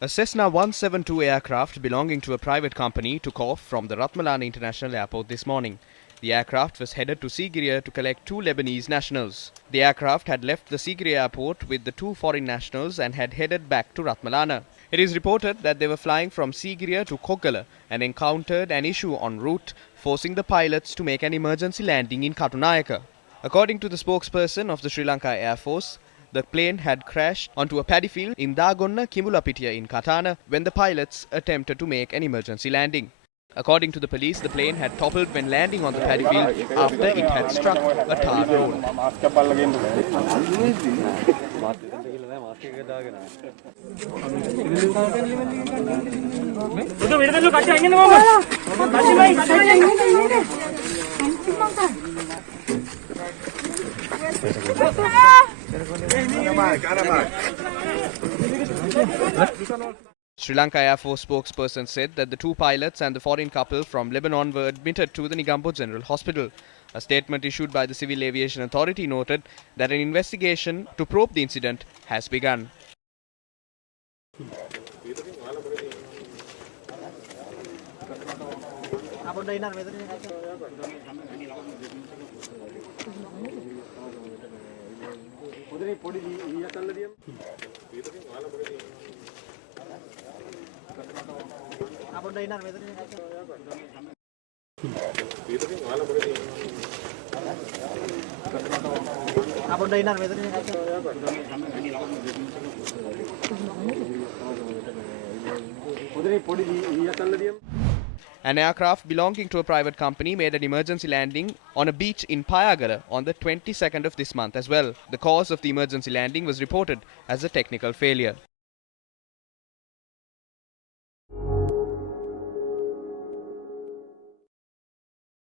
A Cessna 172 aircraft belonging to a private company took off from the Ratmalana International Airport this morning. The aircraft was headed to Sigiriya to collect two Lebanese nationals. The aircraft had left the Sigiriya airport with the two foreign nationals and had headed back to Ratmalana. It is reported that they were flying from Sigiriya to Koggala and encountered an issue en route, forcing the pilots to make an emergency landing in Katunayaka. According to the spokesperson of the Sri Lanka Air Force, the plane had crashed onto a paddy field in Dagonna, Kimulapitiya in Katana when the pilots attempted to make an emergency landing. According to the police, the plane had toppled when landing on the paddy field after it had struck a tar road. Sri Lanka Air Force spokesperson said that the two pilots and the foreign couple from Lebanon were admitted to the Negombo General Hospital. A statement issued by the Civil Aviation Authority noted that an investigation to probe the incident has begun. An aircraft belonging to a private company made an emergency landing on a beach in Payagara on the 22nd of this month as well. The cause of the emergency landing was reported as a technical failure.